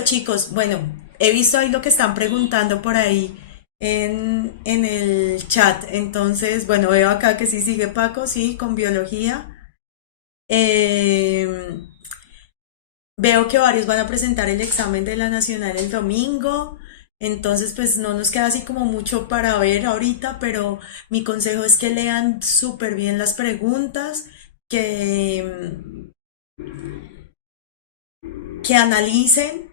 Listo, chicos. Bueno, he visto ahí lo que están preguntando por ahí en el chat. Entonces, bueno, veo acá que sí sigue Paco, sí, con biología. Eh, Veo que varios van a presentar el examen de la nacional el domingo. Entonces, pues no nos queda así como mucho para ver ahorita, pero mi consejo es que lean súper bien las preguntas, que, que analicen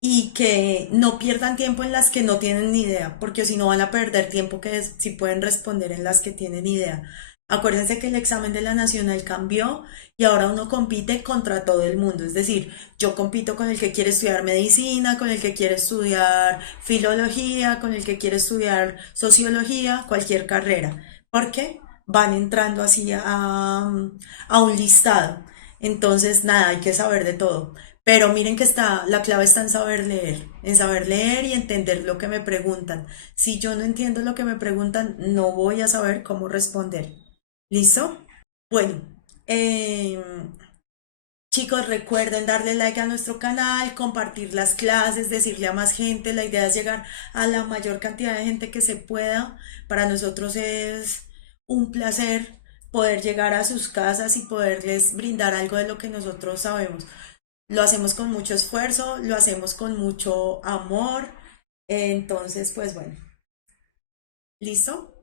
y que no pierdan tiempo en las que no tienen ni idea, porque si no van a perder tiempo que si pueden responder en las que tienen idea. Acuérdense que el examen de la nacional cambió y ahora uno compite contra todo el mundo. Es decir, yo compito con el que quiere estudiar medicina, con el que quiere estudiar filología, con el que quiere estudiar sociología, cualquier carrera. Porque van entrando así a un listado. Entonces, nada, hay que saber de todo. Pero miren que la clave está en saber leer y entender lo que me preguntan. Si yo no entiendo lo que me preguntan, no voy a saber cómo responder. ¿Listo? Bueno, eh, chicos, recuerden darle like a nuestro canal, compartir las clases, decirle a más gente. La idea es llegar a la mayor cantidad de gente que se pueda. Para nosotros es un placer poder llegar a sus casas y poderles brindar algo de lo que nosotros sabemos. Lo hacemos con mucho esfuerzo, lo hacemos con mucho amor. Entonces, pues bueno, ¿listo?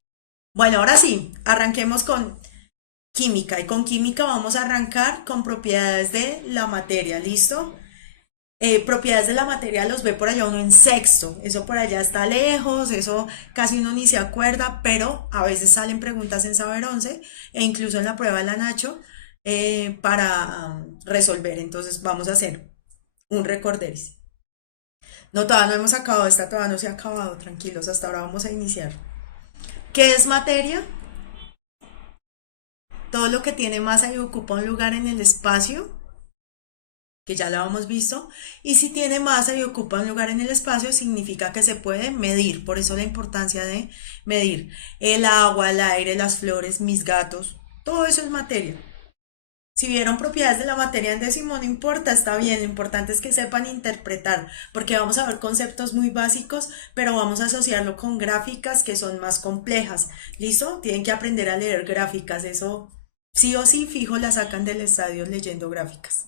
Bueno, ahora sí, arranquemos con química. Y con química vamos a arrancar con propiedades de la materia, ¿listo? Propiedades de la materia los ve por allá uno en sexto. Eso por allá está lejos, eso casi uno ni se acuerda, pero a veces salen preguntas en Saber 11 e incluso en la prueba de la Nacho para resolver. Entonces vamos a hacer un recorderis. No, todavía no hemos acabado, esta todavía no se ha acabado, tranquilos, hasta ahora vamos a iniciar. ¿Qué es materia? Todo lo que tiene masa y ocupa un lugar en el espacio, que ya lo hemos visto, y si tiene masa y ocupa un lugar en el espacio, significa que se puede medir, por eso la importancia de medir. El agua, el aire, las flores, mis gatos, todo eso es materia. Si vieron propiedades de la materia en décimo, no importa, está bien, lo importante es que sepan interpretar, porque vamos a ver conceptos muy básicos, pero vamos a asociarlo con gráficas que son más complejas. ¿Listo? Tienen que aprender a leer gráficas, eso sí o sí fijo la sacan del estadio leyendo gráficas.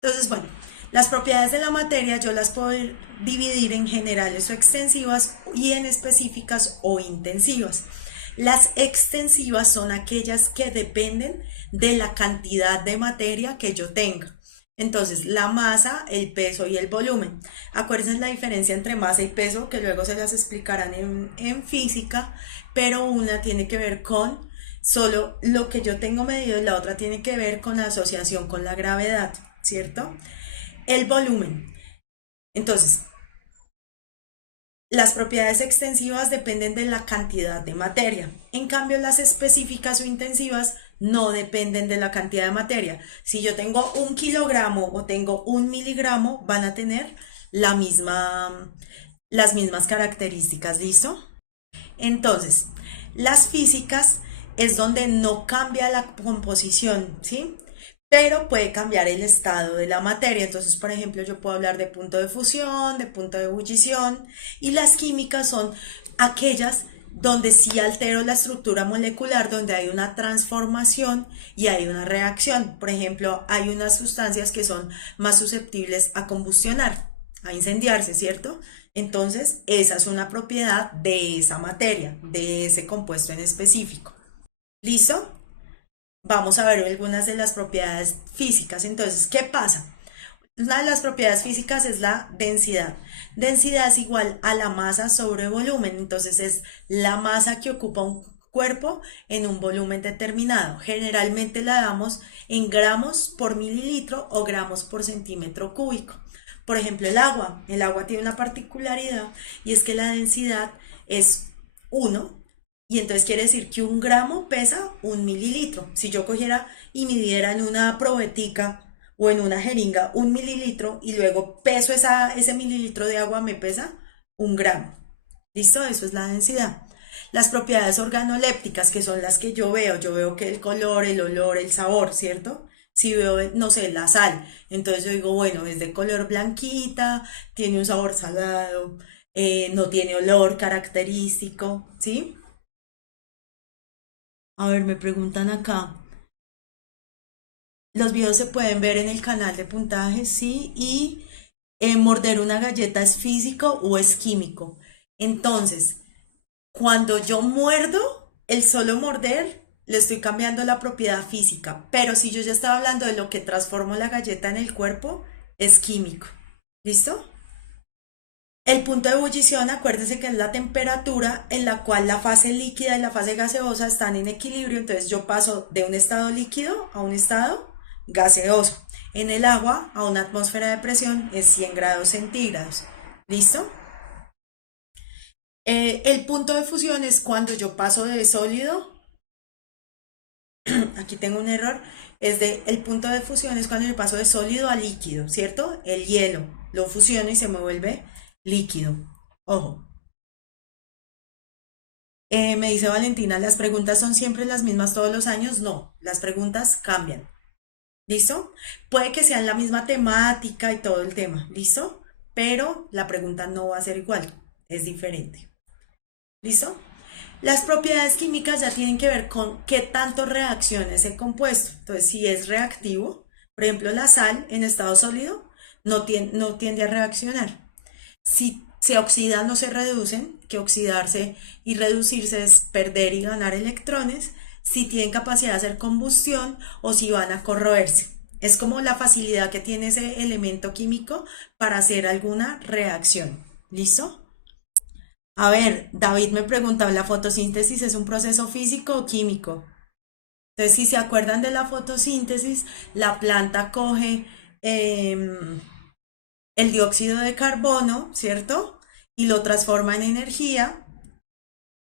Entonces, bueno, las propiedades de la materia yo las puedo dividir en generales o extensivas y en específicas o intensivas. Las extensivas son aquellas que dependen de la cantidad de materia que yo tenga. Entonces, la masa, el peso y el volumen. Acuérdense la diferencia entre masa y peso, que luego se las explicarán en física, pero una tiene que ver con solo lo que yo tengo medido y la otra tiene que ver con la asociación con la gravedad, ¿cierto? El volumen. Entonces, las propiedades extensivas dependen de la cantidad de materia. En cambio, las específicas o intensivas no dependen de la cantidad de materia. Si yo tengo 1 kilogramo o tengo 1 miligramo, van a tener las mismas características, ¿listo? Entonces, las físicas es donde no cambia la composición, ¿sí? Pero puede cambiar el estado de la materia. Entonces, por ejemplo, yo puedo hablar de punto de fusión, de punto de ebullición, y las químicas son aquellas donde sí altero la estructura molecular, donde hay una transformación y hay una reacción. Por ejemplo, hay unas sustancias que son más susceptibles a combustionar, a incendiarse, ¿cierto? Entonces, esa es una propiedad de esa materia, de ese compuesto en específico. ¿Listo? Vamos a ver algunas de las propiedades físicas. Entonces, ¿qué pasa? Una de las propiedades físicas es la densidad. Densidad es igual a la masa sobre volumen. Entonces, es la masa que ocupa un cuerpo en un volumen determinado. Generalmente la damos en gramos por mililitro o gramos por centímetro cúbico. Por ejemplo, el agua. El agua tiene una particularidad y es que la densidad es 1 y entonces quiere decir que 1 gramo pesa 1 mililitro. Si yo cogiera y midiera en una probetica o en una jeringa 1 mililitro y luego peso ese mililitro de agua, me pesa 1 gramo. ¿Listo? Eso es la densidad. Las propiedades organolépticas, que son las que yo veo que el color, el olor, el sabor, ¿cierto? Si veo, no sé, la sal, entonces yo digo, bueno, es de color blanquita, tiene un sabor salado, no tiene olor característico, ¿sí? A ver, me preguntan acá. Los videos se pueden ver en el canal de puntaje, sí, y morder una galleta es físico o es químico. Entonces, cuando yo muerdo, el solo morder, le estoy cambiando la propiedad física, pero si yo ya estaba hablando de lo que transformó la galleta en el cuerpo, es químico. ¿Listo? El punto de ebullición, acuérdese que es la temperatura en la cual la fase líquida y la fase gaseosa están en equilibrio, entonces yo paso de un estado líquido a un estado gaseoso. En el agua, a una atmósfera de presión es 100 grados centígrados. ¿Listo? El punto de fusión es cuando yo paso de sólido, aquí tengo un error, el punto de fusión es cuando yo paso de sólido a líquido, ¿cierto? El hielo lo fusiono y se me vuelve líquido. Ojo. Me dice Valentina, ¿las preguntas son siempre las mismas todos los años? No, las preguntas cambian. ¿Listo? Puede que sean la misma temática y todo el tema, ¿listo? Pero la pregunta no va a ser igual, es diferente. ¿Listo? Las propiedades químicas ya tienen que ver con qué tanto reacciona ese compuesto. Entonces, si es reactivo, por ejemplo, la sal en estado sólido no tiende a reaccionar. Si se oxidan o se reducen, que oxidarse y reducirse es perder y ganar electrones, si tienen capacidad de hacer combustión o si van a corroerse. Es como la facilidad que tiene ese elemento químico para hacer alguna reacción. ¿Listo? A ver, David me preguntaba, ¿la fotosíntesis es un proceso físico o químico? Entonces, si se acuerdan de la fotosíntesis, la planta coge el dióxido de carbono, ¿cierto? Y lo transforma en energía.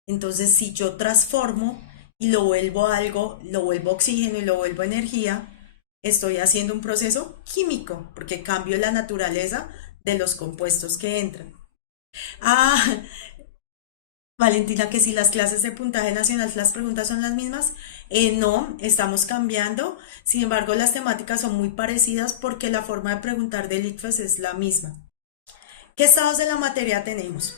Entonces, si yo transformo y lo vuelvo a algo, lo vuelvo oxígeno y lo vuelvo energía, estoy haciendo un proceso químico, porque cambio la naturaleza de los compuestos que entran. Ah, Valentina, que si las clases de puntaje nacional, las preguntas son las mismas, no, estamos cambiando. Sin embargo, las temáticas son muy parecidas porque la forma de preguntar del ICFES es la misma. ¿Qué estados de la materia tenemos?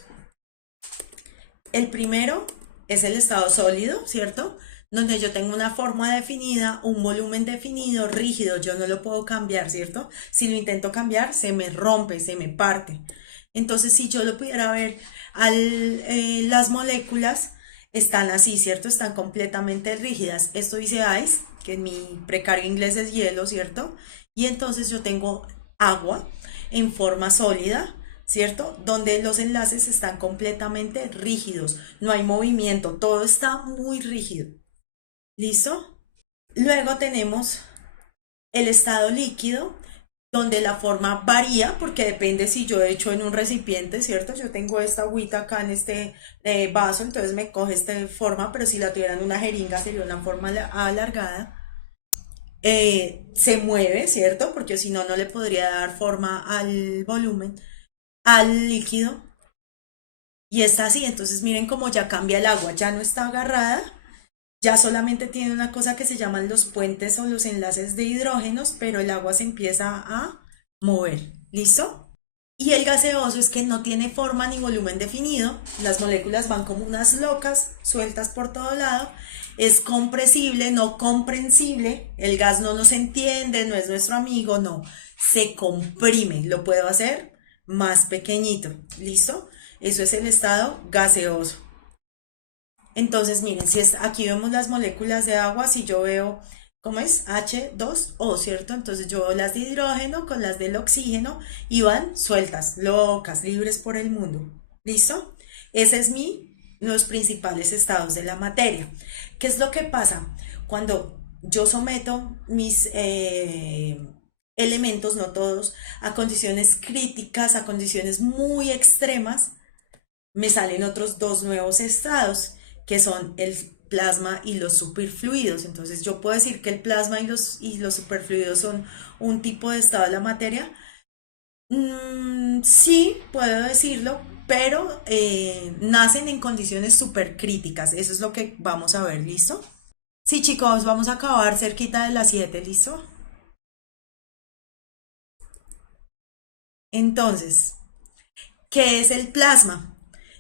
El primero es el estado sólido, ¿cierto? Donde yo tengo una forma definida, un volumen definido, rígido, yo no lo puedo cambiar, ¿cierto? Si lo intento cambiar, se me rompe, se me parte. Entonces, si yo lo pudiera ver, las moléculas están así, ¿cierto? Están completamente rígidas. Esto dice ice, que en mi precario inglés es hielo, ¿cierto? Y entonces yo tengo agua en forma sólida, ¿cierto? Donde los enlaces están completamente rígidos, no hay movimiento, todo está muy rígido. ¿Listo? Luego tenemos el estado líquido, donde la forma varía porque depende si yo he hecho en un recipiente, ¿cierto? Yo tengo esta agüita acá en este vaso, entonces me coge esta forma, pero si la tuviera en una jeringa sería una forma alargada. Se mueve, ¿cierto? Porque si no, no le podría dar forma al volumen, al líquido. Y está así, entonces miren cómo ya cambia el agua, ya no está agarrada, ya solamente tiene una cosa que se llaman los puentes o los enlaces de hidrógenos, pero el agua se empieza a mover. ¿Listo? Y el gaseoso es que no tiene forma ni volumen definido, las moléculas van como unas locas, sueltas por todo lado, es compresible, no comprensible, el gas no nos entiende, no es nuestro amigo, no, se comprime, lo puedo hacer más pequeñito, ¿listo? Eso es el estado gaseoso. Entonces, miren, si es, aquí vemos las moléculas de agua, si yo veo, ¿cómo es? H2O, ¿cierto? Entonces yo veo las de hidrógeno con las del oxígeno y van sueltas, locas, libres por el mundo. ¿Listo? Ese es los principales estados de la materia. ¿Qué es lo que pasa? Cuando yo someto mis elementos, no todos, a condiciones críticas, a condiciones muy extremas, me salen otros dos nuevos estados, que son el plasma y los superfluidos. Entonces yo puedo decir que el plasma y los superfluidos son un tipo de estado de la materia. Sí, puedo decirlo, pero nacen en condiciones súper críticas. Eso es lo que vamos a ver, ¿listo? Sí, chicos, vamos a acabar cerquita de las 7, ¿listo? Entonces, ¿qué es el plasma?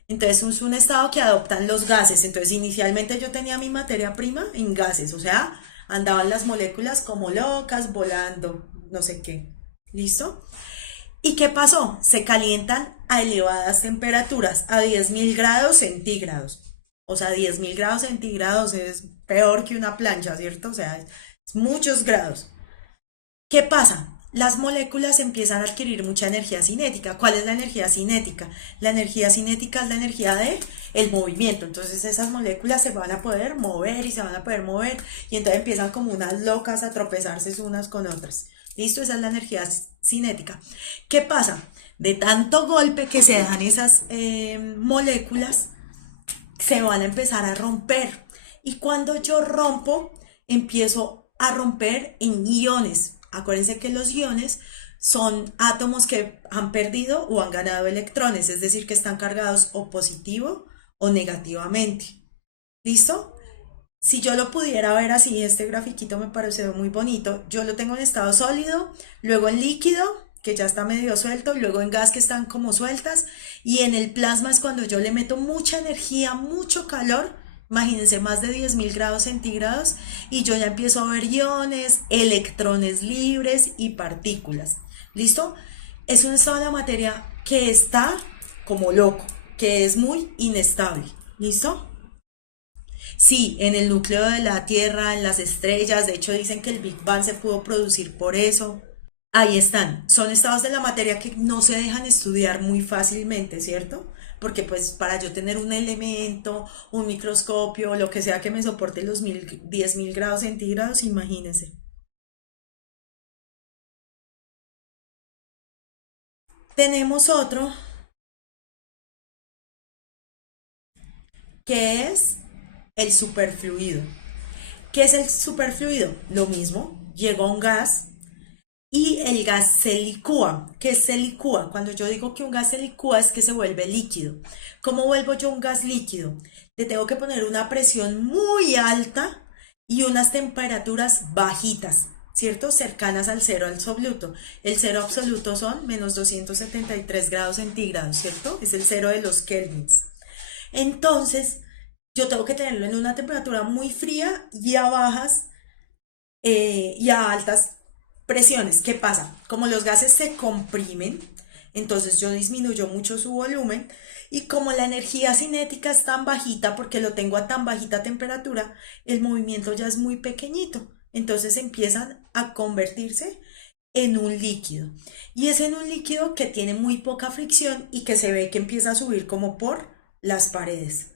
Entonces es un estado que adoptan los gases. Entonces inicialmente yo tenía mi materia prima en gases, o sea, andaban las moléculas como locas, volando, no sé qué. ¿Listo? ¿Y qué pasó? Se calientan a elevadas temperaturas, a 10.000 grados centígrados. O sea, 10.000 grados centígrados es peor que una plancha, ¿cierto? O sea, es muchos grados. ¿Qué pasa? Las moléculas empiezan a adquirir mucha energía cinética. ¿Cuál es la energía cinética? La energía cinética es la energía de el movimiento. Entonces esas moléculas se van a poder mover y se van a poder mover y entonces empiezan como unas locas a tropezarse unas con otras. ¿Listo? Esa es la energía cinética. ¿Qué pasa? De tanto golpe que se dan esas moléculas, se van a empezar a romper. Y cuando yo rompo, empiezo a romper en iones. Acuérdense que los iones son átomos que han perdido o han ganado electrones, es decir, que están cargados o positivo o negativamente. ¿Listo? Si yo lo pudiera ver así, este grafiquito me pareció muy bonito. Yo lo tengo en estado sólido, luego en líquido, que ya está medio suelto, luego en gas que están como sueltas, y en el plasma es cuando yo le meto mucha energía, mucho calor, imagínense más de 10.000 grados centígrados, y yo ya empiezo a ver iones, electrones libres y partículas. ¿Listo? Es un estado de la materia que está como loco, que es muy inestable. ¿Listo? Sí, en el núcleo de la Tierra, en las estrellas, de hecho dicen que el Big Bang se pudo producir por eso. Ahí están, son estados de la materia que no se dejan estudiar muy fácilmente, ¿cierto? Porque pues para yo tener un elemento, un microscopio, lo que sea que me soporte los 10.000 grados centígrados, imagínense. Tenemos otro que es el superfluido. ¿Qué es el superfluido? Lo mismo, llegó un gas y el gas se licúa. ¿Qué se licúa? Cuando yo digo que un gas se licúa es que se vuelve líquido. ¿Cómo vuelvo yo un gas líquido? Le tengo que poner una presión muy alta y unas temperaturas bajitas, ¿cierto? Cercanas al cero absoluto. El cero absoluto son menos 273 grados centígrados, ¿cierto? Es el cero de los kelvins. Entonces, yo tengo que tenerlo en una temperatura muy fría y a bajas y a altas presiones. ¿Qué pasa? Como los gases se comprimen, entonces yo disminuyo mucho su volumen y como la energía cinética es tan bajita porque lo tengo a tan bajita temperatura, el movimiento ya es muy pequeñito. Entonces empiezan a convertirse en un líquido. Y es en un líquido que tiene muy poca fricción y que se ve que empieza a subir como por las paredes.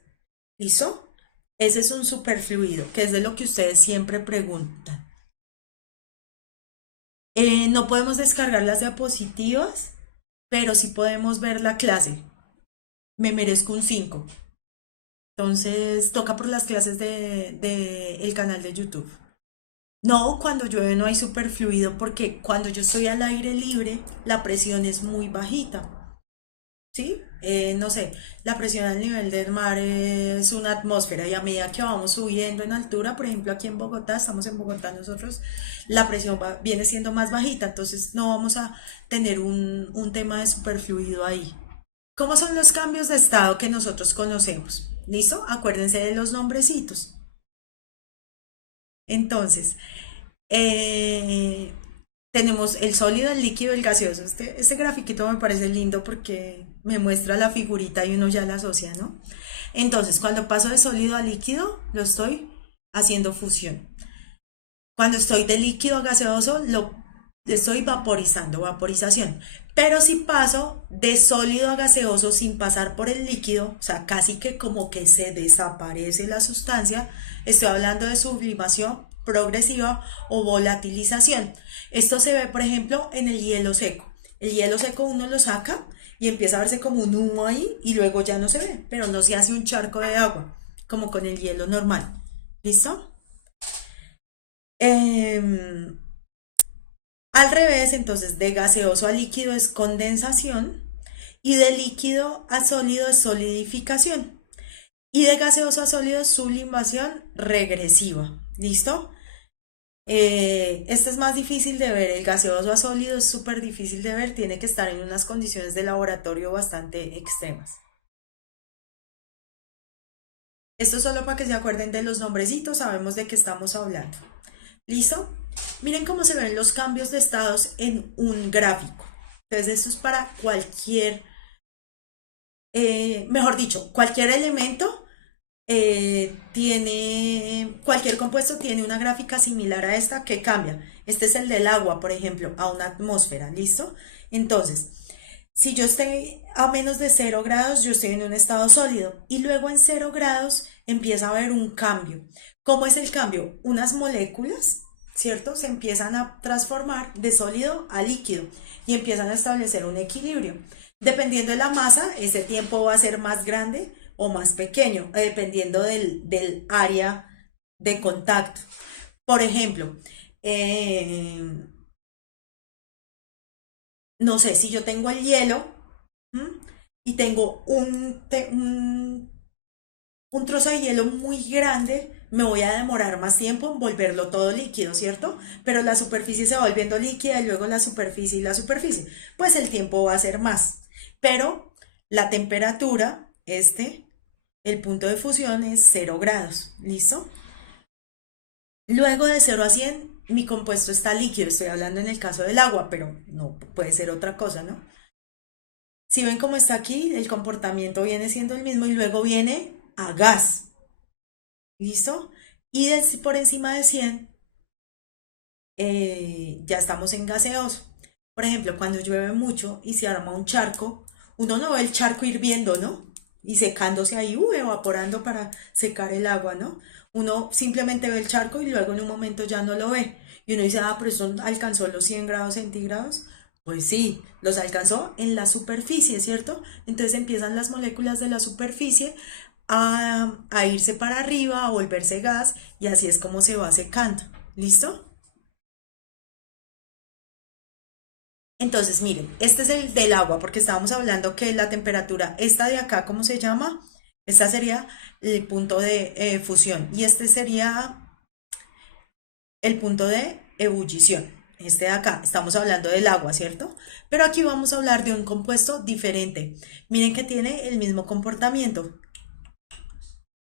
¿Listo? Ese es un superfluido, que es de lo que ustedes siempre preguntan. No podemos descargar las diapositivas, pero sí podemos ver la clase. Me merezco un 5. Entonces toca por las clases de el canal de YouTube. No, cuando llueve no hay superfluido porque cuando yo estoy al aire libre la presión es muy bajita. ¿Sí? No sé, la presión al nivel del mar es una atmósfera y a medida que vamos subiendo en altura, por ejemplo aquí en Bogotá, estamos en Bogotá nosotros, la presión viene siendo más bajita, entonces no vamos a tener un tema de superfluido ahí. ¿Cómo son los cambios de estado que nosotros conocemos? ¿Listo? Acuérdense de los nombrecitos. Entonces, eh, tenemos el sólido, el líquido, el gaseoso. Este grafiquito me parece lindo porque me muestra la figurita y uno ya la asocia, ¿no? Entonces, cuando paso de sólido a líquido, lo estoy haciendo fusión. Cuando estoy de líquido a gaseoso, lo estoy vaporizando, vaporización. Pero si paso de sólido a gaseoso sin pasar por el líquido, o sea, casi que como que se desaparece la sustancia, estoy hablando de sublimación progresiva o volatilización. Esto se ve, por ejemplo, en el hielo seco. El hielo seco uno lo saca y empieza a verse como un humo ahí y luego ya no se ve, pero no se hace un charco de agua, como con el hielo normal. ¿Listo? Em, Al revés, entonces de gaseoso a líquido es condensación y de líquido a sólido es solidificación y de gaseoso a sólido es sublimación regresiva. ¿Listo? Este es más difícil de ver, el gaseoso a sólido es súper difícil de ver, tiene que estar en unas condiciones de laboratorio bastante extremas. Esto es solo para que se acuerden de los nombrecitos, sabemos de qué estamos hablando. ¿Listo? Miren cómo se ven los cambios de estados en un gráfico. Entonces esto es para cualquier, mejor dicho, cualquier elemento cualquier compuesto tiene una gráfica similar a esta que cambia. Este es el del agua, por ejemplo, a una atmósfera, ¿listo? Entonces, si yo estoy a menos de 0 grados, yo estoy en un estado sólido y luego en 0 grados empieza a haber un cambio. ¿Cómo es el cambio? Unas moléculas, ¿cierto? Se empiezan a transformar de sólido a líquido y empiezan a establecer un equilibrio. Dependiendo de la masa, ese tiempo va a ser más grande o más pequeño, dependiendo del área de contacto. Por ejemplo, eh, no sé, si yo tengo el hielo, ¿m? Y tengo un trozo de hielo muy grande, me voy a demorar más tiempo en volverlo todo líquido, ¿cierto? Pero la superficie se va volviendo líquida y luego la superficie y la superficie. Pues el tiempo va a ser más. Pero la temperatura, el punto de fusión es 0 grados, ¿listo? Luego de 0 a 100 mi compuesto está líquido, estoy hablando en el caso del agua, pero no puede ser otra cosa, ¿no? Si ven cómo está aquí, el comportamiento viene siendo el mismo y luego viene a gas, ¿listo? Y por encima de 100 ya estamos en gaseoso. Por ejemplo, cuando llueve mucho y se arma un charco, uno no ve el charco hirviendo, ¿no? Y secándose ahí, evaporando para secar el agua, ¿no? Uno simplemente ve el charco y luego en un momento ya no lo ve. Y uno dice, ah, pero eso alcanzó los 100 grados centígrados. Pues sí, los alcanzó en la superficie, ¿cierto? Entonces empiezan las moléculas de la superficie a irse para arriba, a volverse gas, y así es como se va secando. ¿Listo? Entonces, miren, este es el del agua, porque estábamos hablando que la temperatura, esta de acá, ¿cómo se llama? Esta sería el punto de fusión y este sería el punto de ebullición. Este de acá, estamos hablando del agua, ¿cierto? Pero aquí vamos a hablar de un compuesto diferente. Miren que tiene el mismo comportamiento.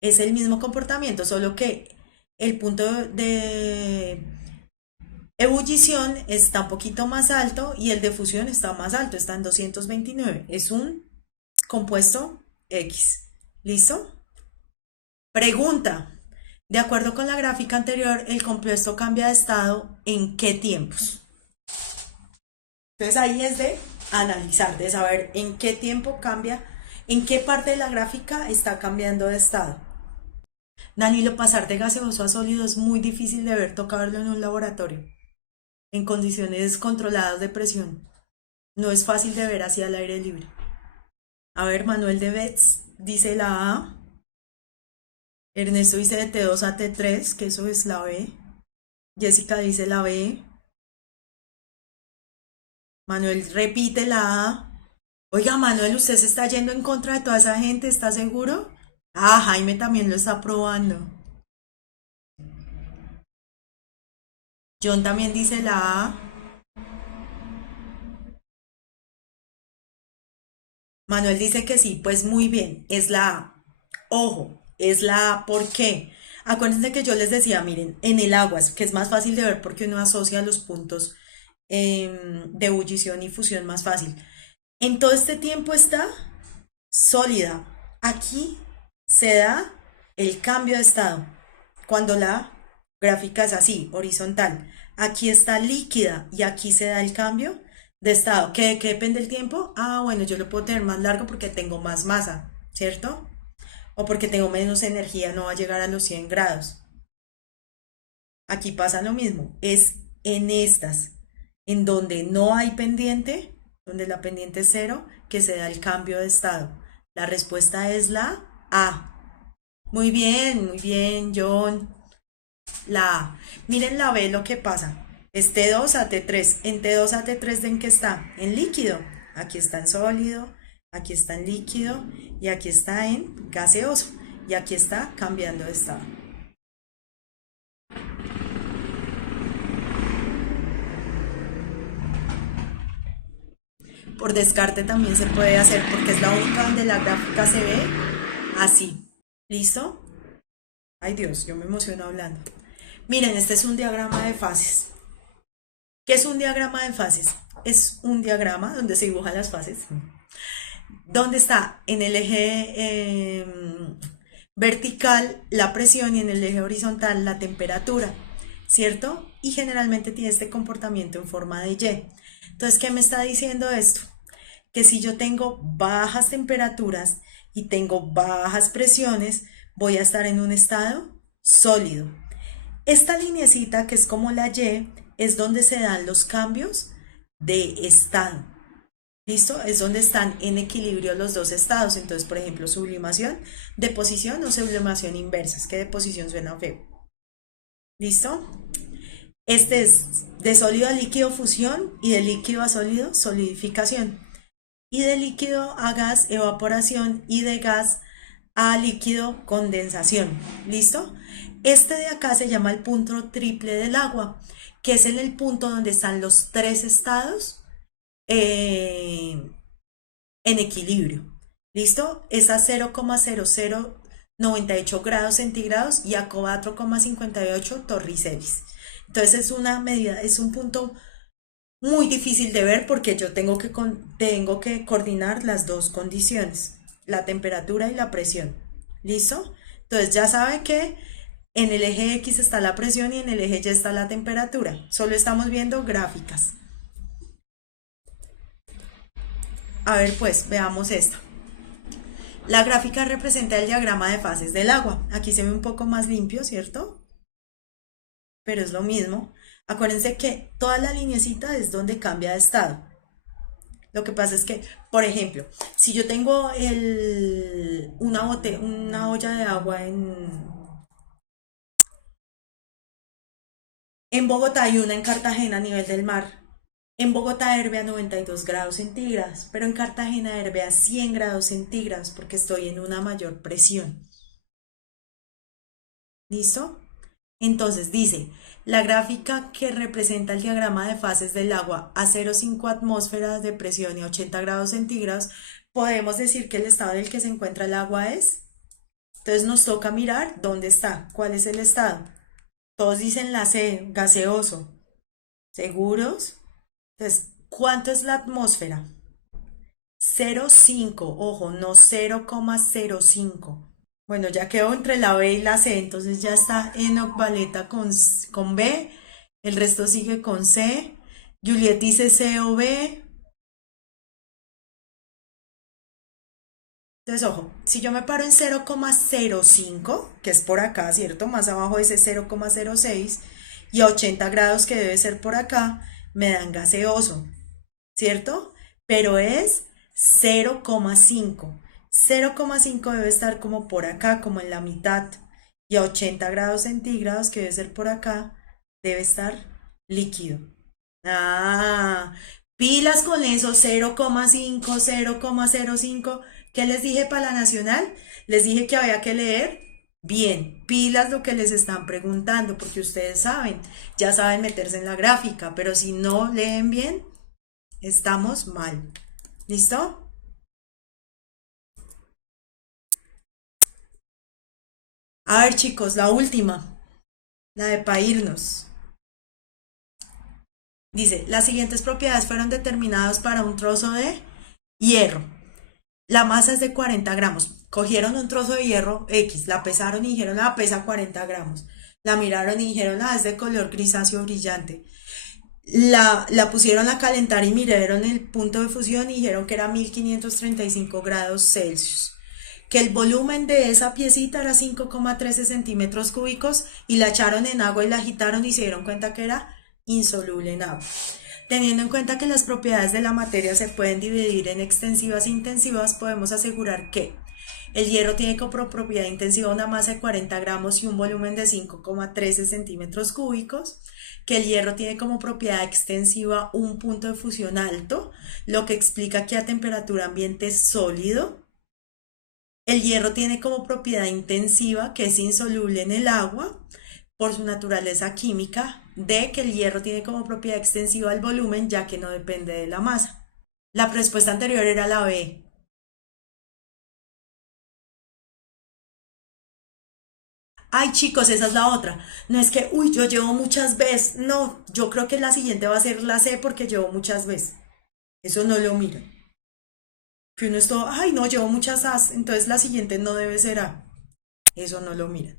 Es el mismo comportamiento, solo que el punto de ebullición está un poquito más alto y el de fusión está más alto, está en 229. Es un compuesto X. ¿Listo? Pregunta. De acuerdo con la gráfica anterior, el compuesto cambia de estado en qué tiempos. Entonces ahí es de analizar, de saber en qué tiempo cambia, en qué parte de la gráfica está cambiando de estado. Danilo, pasar de gaseoso a sólido es muy difícil de ver, toca verlo en un laboratorio, en condiciones controladas de presión. No es fácil de ver así al aire libre. A ver, Manuel de Betz dice la A. Ernesto dice de T2 a T3, que eso es la B. Jessica dice la B. Manuel repite la A. Oiga, Manuel, usted se está yendo en contra de toda esa gente, ¿está seguro? Ah, Jaime también lo está probando. John también dice la A. Manuel dice que sí, pues muy bien, es la A. Ojo, es la A, ¿por qué? Acuérdense que yo les decía, miren, en el agua, que es más fácil de ver porque uno asocia los puntos de ebullición y fusión más fácil. En todo este tiempo está sólida. Aquí se da el cambio de estado. Cuando la gráfica es así, horizontal. Aquí está líquida y aquí se da el cambio de estado. ¿Qué depende del tiempo? Ah, bueno, yo lo puedo tener más largo porque tengo más masa, ¿cierto? O porque tengo menos energía, no va a llegar a los 100 grados. Aquí pasa lo mismo. Es en estas, en donde no hay pendiente, donde la pendiente es cero, que se da el cambio de estado. La respuesta es la A. Muy bien, John. La A. Miren la B lo que pasa. Es T2 a T3. En T2 a T3, ¿en qué está? En líquido. Aquí está en sólido, aquí está en líquido y aquí está en gaseoso. Y aquí está cambiando de estado. Por descarte también se puede hacer porque es la única donde la gráfica se ve así. ¿Listo? Ay Dios, yo me emociono hablando. Miren, este es un diagrama de fases. ¿Qué es un diagrama de fases? Es un diagrama donde se dibujan las fases, donde está en el eje vertical la presión y en el eje horizontal la temperatura, ¿cierto? Y generalmente tiene este comportamiento en forma de Y. Entonces, ¿qué me está diciendo esto? Que si yo tengo bajas temperaturas y tengo bajas presiones, voy a estar en un estado sólido. Esta lineecita, que es como la Y, es donde se dan los cambios de estado. ¿Listo? Es donde están en equilibrio los dos estados. Entonces, por ejemplo, sublimación, deposición o sublimación inversa. Es que deposición suena feo. ¿Listo? Este es de sólido a líquido fusión y de líquido a sólido solidificación. Y de líquido a gas evaporación y de gas a líquido condensación. ¿Listo? Este de acá se llama el punto triple del agua, que es en el punto donde están los tres estados en equilibrio. ¿Listo? Es a 0,0098 grados centígrados y a 4,58 torricelis. Entonces es una medida, es un punto muy difícil de ver porque yo tengo que coordinar las dos condiciones, la temperatura y la presión. ¿Listo? Entonces ya sabe que en el eje X está la presión y en el eje Y está la temperatura. Solo estamos viendo gráficas. A ver, pues, veamos esta. La gráfica representa el diagrama de fases del agua. Aquí se ve un poco más limpio, ¿cierto? Pero es lo mismo. Acuérdense que toda la linecita es donde cambia de estado. Lo que pasa es que, por ejemplo, si yo tengo una olla de agua en Bogotá y una en Cartagena a nivel del mar, en Bogotá herve a 92 grados centígrados, pero en Cartagena herve a 100 grados centígrados porque estoy en una mayor presión. ¿Listo? Entonces dice, la gráfica que representa el diagrama de fases del agua a 0,5 atmósferas de presión y 80 grados centígrados, podemos decir que el estado en el que se encuentra el agua es. Entonces nos toca mirar dónde está, cuál es el estado. Todos dicen la C, gaseoso. ¿Seguros? Entonces, ¿cuánto es la atmósfera? 0,5, ojo, no 0,05. Bueno, ya quedó entre la B y la C, entonces ya está Enoch Valeta con B, el resto sigue con C, Juliet dice C o B. Entonces, ojo, si yo me paro en 0,05, que es por acá, ¿cierto? Más abajo ese 0,06 y a 80 grados que debe ser por acá, me dan gaseoso, ¿cierto? Pero es 0,5. 0,5 debe estar como por acá, como en la mitad. Y a 80 grados centígrados, que debe ser por acá, debe estar líquido. Ah, pilas con eso, 0,5, 0,05. ¿Qué les dije para la nacional? Les dije que había que leer bien, pilas lo que les están preguntando, porque ustedes saben, ya saben meterse en la gráfica, pero si no leen bien, estamos mal. ¿Listo? A ver, chicos, la última, la de para irnos. Dice, las siguientes propiedades fueron determinadas para un trozo de hierro. La masa es de 40 gramos. Cogieron un trozo de hierro X, la pesaron y dijeron, ah, pesa 40 gramos. La miraron y dijeron, ah, es de color grisáceo brillante. La pusieron a calentar y miraron el punto de fusión y dijeron que era 1535 grados Celsius. Que el volumen de esa piecita era 5,13 centímetros cúbicos y la echaron en agua y la agitaron y se dieron cuenta que era insoluble en agua. Teniendo en cuenta que las propiedades de la materia se pueden dividir en extensivas e intensivas, podemos asegurar que el hierro tiene como propiedad intensiva una masa de 40 gramos y un volumen de 5,13 centímetros cúbicos, que el hierro tiene como propiedad extensiva un punto de fusión alto, lo que explica que a temperatura ambiente es sólido. El hierro tiene como propiedad intensiva que es insoluble en el agua por su naturaleza química, de que el hierro tiene como propiedad extensiva el volumen ya que no depende de la masa. La respuesta anterior era la B. Ay, chicos, esa es la otra. No es que, uy, yo llevo muchas veces. No, yo creo que la siguiente va a ser la C porque llevo muchas veces. Eso no lo miran. Que uno es todo, ay, no, llevo muchas As, entonces la siguiente no debe ser A. Eso no lo miran.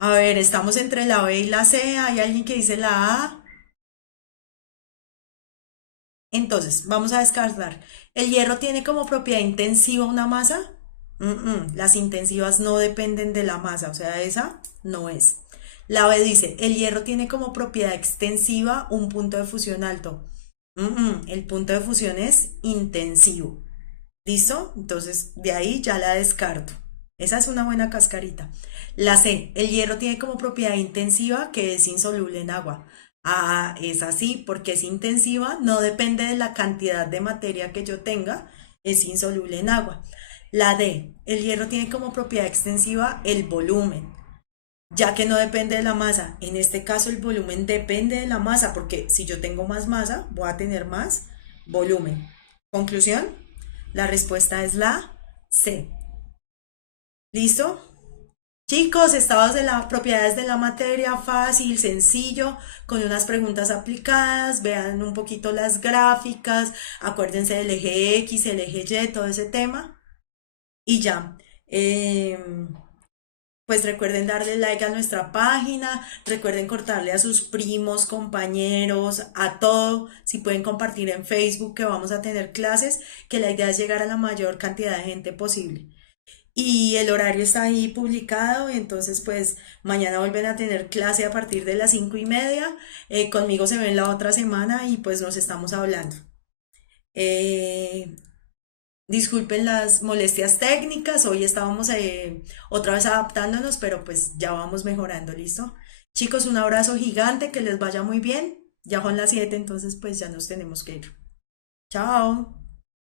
A ver, estamos entre la B y la C. Hay alguien que dice la A. Entonces, vamos a descartar. ¿El hierro tiene como propiedad intensiva una masa? Las intensivas no dependen de la masa, o sea, esa no es. La B dice, el hierro tiene como propiedad extensiva un punto de fusión alto. El punto de fusión es intensivo. ¿Listo? Entonces, de ahí ya la descarto. Esa es una buena cascarita. La C, el hierro tiene como propiedad intensiva que es insoluble en agua. Ah, es así, porque es intensiva, no depende de la cantidad de materia que yo tenga, es insoluble en agua. La D, el hierro tiene como propiedad extensiva el volumen, ya que no depende de la masa. En este caso el volumen depende de la masa, porque si yo tengo más masa, voy a tener más volumen. Conclusión, la respuesta es la C. ¿Listo? Chicos, estados de la propiedades de la materia, fácil, sencillo, con unas preguntas aplicadas, vean un poquito las gráficas, acuérdense del eje X, el eje Y, todo ese tema, y ya. Pues recuerden darle like a nuestra página, recuerden cortarle a sus primos, compañeros, a todo, si pueden compartir en Facebook que vamos a tener clases, que la idea es llegar a la mayor cantidad de gente posible. Y el horario está ahí publicado, entonces pues mañana vuelven a tener clase a partir de las 5:30. Conmigo se ven la otra semana y pues nos estamos hablando. Eh, Disculpen las molestias técnicas, hoy estábamos otra vez adaptándonos, pero pues ya vamos mejorando, ¿listo? Chicos, un abrazo gigante, que les vaya muy bien. Ya son las 7, entonces pues ya nos tenemos que ir. Chao.